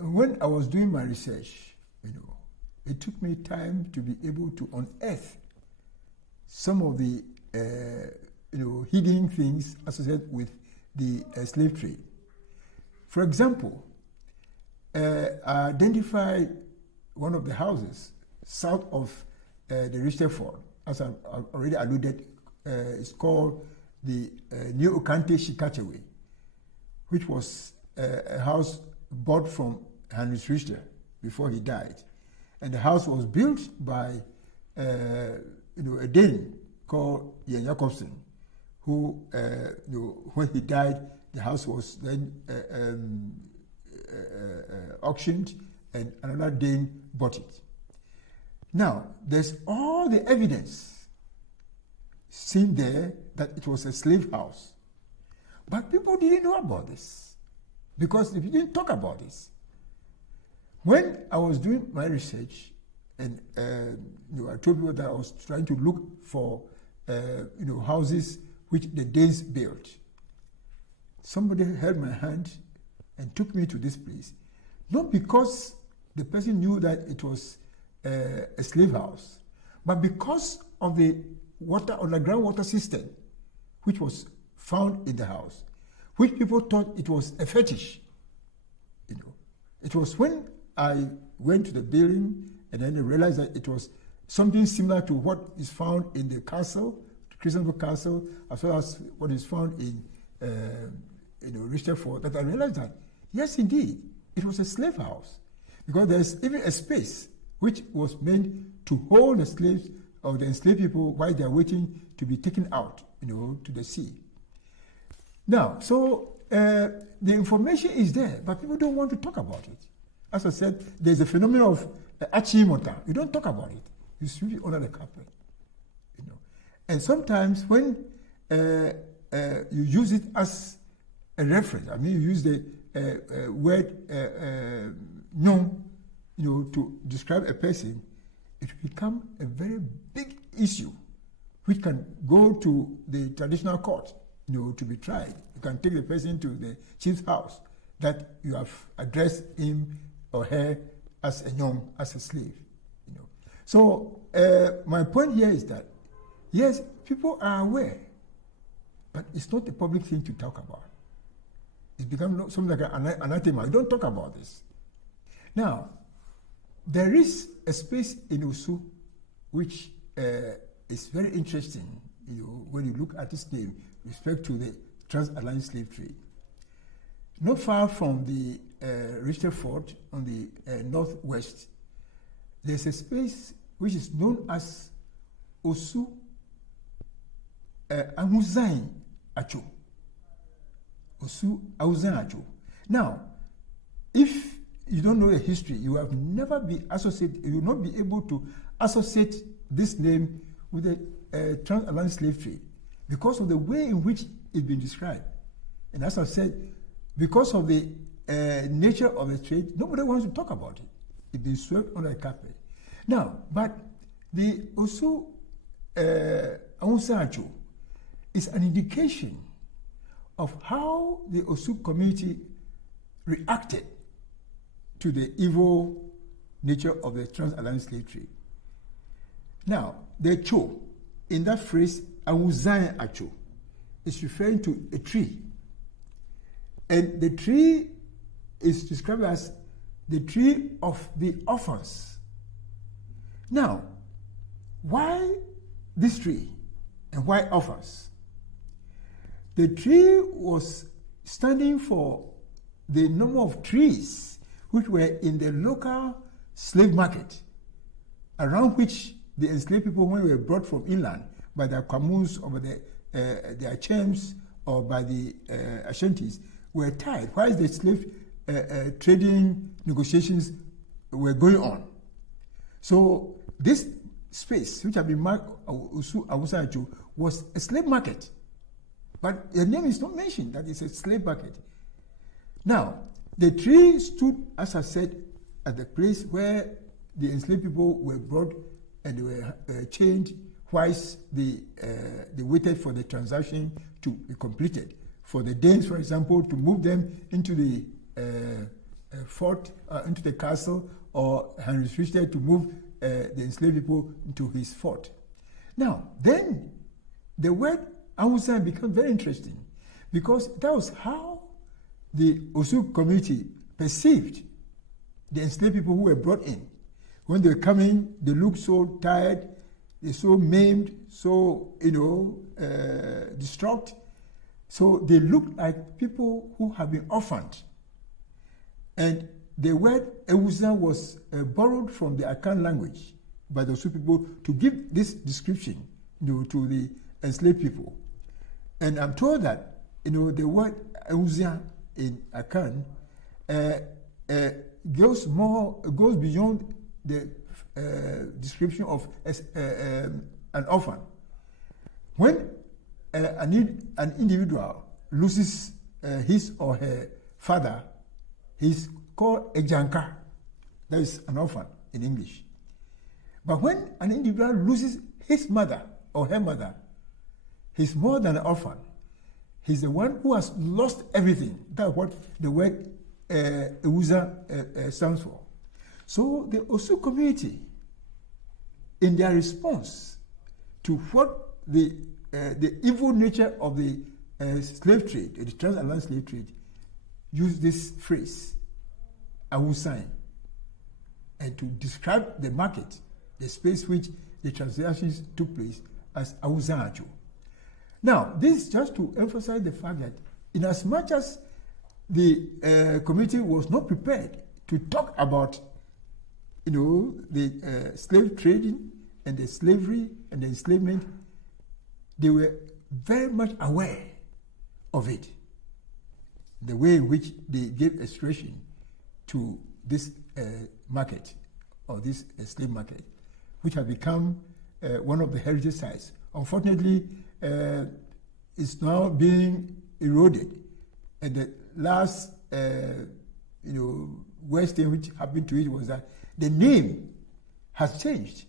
when I was doing my research, it took me time to be able to unearth some of the hidden things associated with the slave trade. For example, I identified one of the houses south of the Richter Ford, as I already alluded. It's called the New Okante Shikachewe, which was a house bought from Henry Richter before he died. And the house was built by a Dane called Jan Jacobsen, who, when he died, the house was then auctioned, and another Dane bought it. Now, there's all the evidence seen there that it was a slave house. But people didn't know about this, because they didn't talk about this. When I was doing my research, and I told people that I was trying to look for houses which the Danes built, somebody held my hand and took me to this place, not because the person knew that it was a slave house, but because of the underground water system which was found in the house, which people thought it was a fetish. It was when I went to the building and then I realized that it was something similar to what is found in the castle, Christiansborg Castle, as well as what is found in Richter Ford, that I realized that, yes, indeed, it was a slave house. Because there's even a space which was meant to hold the slaves or the enslaved people while they're waiting to be taken out, to the sea. Now, so the information is there, but people don't want to talk about it. As I said, there's a phenomenon of achimota. You don't talk about it. You sweep it under the carpet. And sometimes when you use it as a reference, I mean, you use the word nyong, to describe a person, it will become a very big issue, which can go to the traditional court, to be tried. You can take the person to the chief's house that you have addressed him or her as a nyong, as a slave. So my point here is that, yes, people are aware, but it's not a public thing to talk about. It's become something like an anathema. You don't talk about this. Now, there is a space in Osu which is very interesting, when you look at its name with respect to the transatlantic slave trade. Not far from the Richter Ford on the northwest, there's a space which is known as Osu Amuzain Acho. Osu Amuzain Acho. Now, if you don't know the history, you have never been associated, you will not be able to associate this name with the transatlantic slave trade because of the way in which it's been described. And as I said, because of the nature of the trade, nobody wants to talk about it. It's been swept under the carpet. Now, but the Osu Amuzain Acho is an indication of how the Osu community reacted to the evil nature of the transatlantic slave trade. Now, the Cho, in that phrase, Amuzain Acho, is referring to a tree. And the tree is described as the tree of the orphans. Now, why this tree and why orphans? The tree was standing for the number of trees which were in the local slave market, around which the enslaved people, when they were brought from inland by their Kwamus or by their Chems or by the Ashantis, were tied while the slave trading negotiations were going on. So this space, which had been marked Osu Amuzain Acho, was a slave market. But the name is not mentioned, that it's a slave market. Now, the tree stood, as I said, at the place where the enslaved people were brought and they were chained whilst they waited for the transaction to be completed. For the Danes, for example, to move them into the fort into the castle, or Henry Richter to move the enslaved people into his fort. Now, then the word Awusan becomes very interesting, because that was how the Osu community perceived the enslaved people who were brought in. When they were coming, they looked so tired, they're so maimed, so, distraught. So they looked like people who have been orphaned. And the word Ewusa was borrowed from the Akan language by the Osu people to give this description, to the enslaved people. And I'm told that, the word Ewusa in Akan goes beyond the description of an orphan. When an individual loses his or her father, he's called a janka. That is an orphan in English. But when an individual loses his mother or her mother, he's more than an orphan. He's the one who has lost everything. That's what the word Ewusa stands for. So the Osu community, in their response to what the evil nature of the slave trade, the transatlantic slave trade, used this phrase, Awusan, and to describe the market, the space which the transactions took place, as Awusan Acho. Now, this is just to emphasize the fact that in as much as the community was not prepared to talk about the slave trading and the slavery and the enslavement, they were very much aware of it. The way in which they gave expression to this market, or this slave market, which has become one of the heritage sites. Unfortunately, it's now being eroded. And the last, worst thing which happened to it was that the name has changed.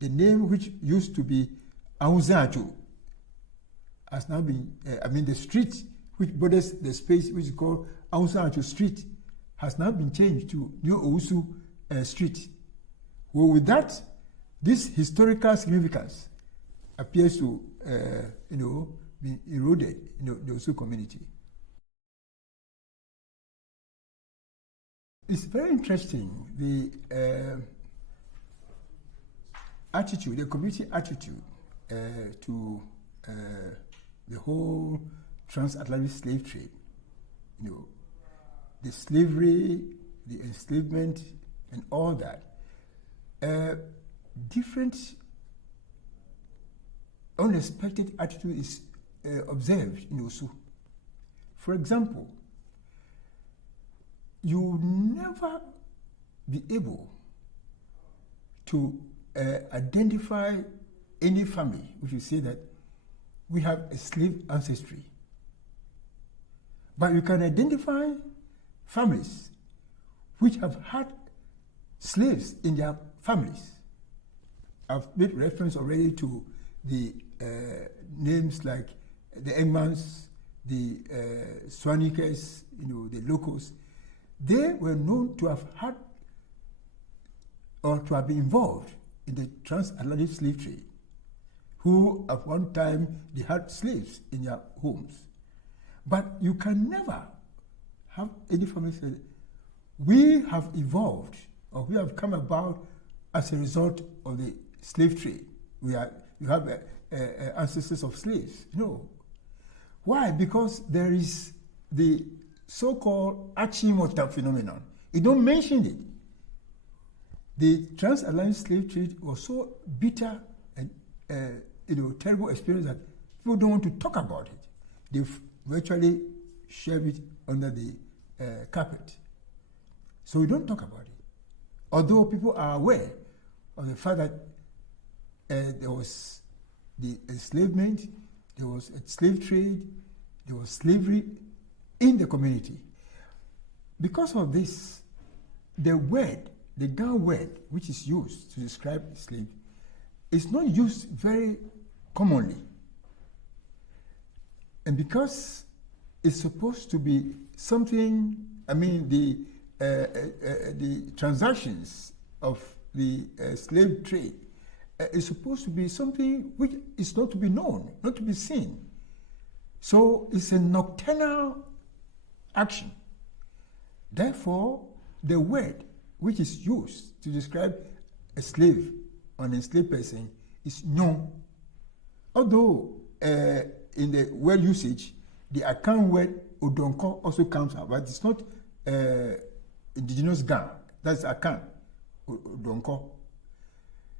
The name which used to be Awusan has now been, the street which borders the space which is called Awusan Street has now been changed to New Owusu Street. Well, with that, this historical significance appears to, be eroded in the Osu community. It's very interesting, the attitude, the community attitude to the whole transatlantic slave trade. The slavery, the enslavement, and all that. Different unexpected attitude is observed in Osu. For example, you will never be able to identify any family which will say that we have a slave ancestry. But you can identify families which have had slaves in their families. I've made reference already to the names like the Engmans, the Swanikers, the Locos. They were known to have had or to have been involved in the transatlantic slave trade, who at one time they had slaves in their homes. But you can never have any family say, we have evolved or we have come about as a result of the slave trade. You have ancestors of slaves. No. Why? Because there is the so-called Achimota phenomenon. You don't mention it. The transatlantic slave trade was so bitter and terrible experience that people don't want to talk about it. They virtually shove it under the carpet. So we don't talk about it. Although people are aware of the fact that there was the enslavement, there was a slave trade, there was slavery in the community. Because of this, the Ga word, which is used to describe slave, is not used very commonly. And because it's supposed to be something, the the transactions of the slave trade is supposed to be something which is not to be known, not to be seen. So it's a nocturnal action. Therefore, the word which is used to describe a slave or an enslaved person is no. Although in the word usage, the Akan word Odonko also comes out, but it's not indigenous Ga. That's Akan, Odonko.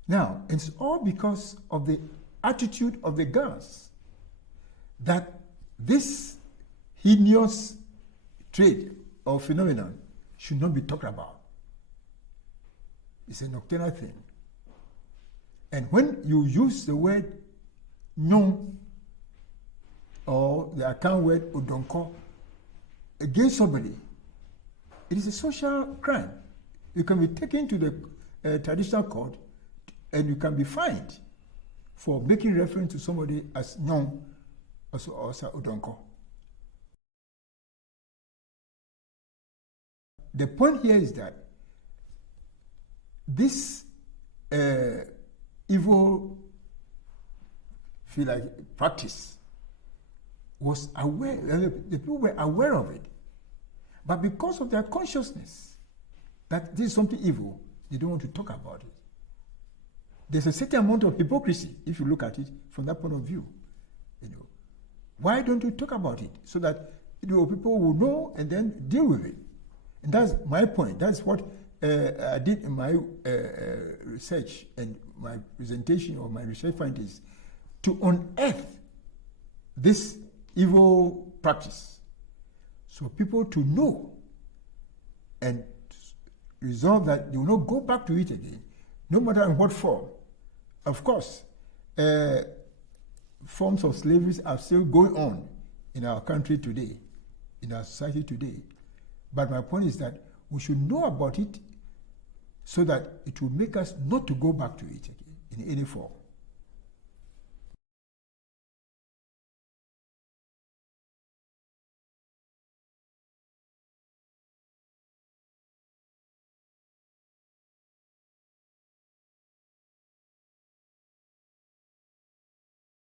Now, it's all because of the attitude of the Gans that this heinous trade or phenomenon should not be talked about. It's a nocturnal thing. And when you use the word no or the Akan word Odonko against somebody, it is a social crime. You can be taken to the traditional court and you can be fined for making reference to somebody as no or Odonko. The point here is that this evil, feel like, practice was aware, the people were aware of it. But because of their consciousness that this is something evil, they don't want to talk about it. There's a certain amount of hypocrisy if you look at it from that point of view. You know, why don't you talk about it so that people will know and then deal with it? And that's my point. That's what I did in my research and my presentation of my research findings, to unearth this evil practice, so people to know and resolve that they will not go back to it again, no matter in what form. Of course, forms of slavery are still going on in our country today, in our society today. But my point is that we should know about it so that it will make us not to go back to it again in any form.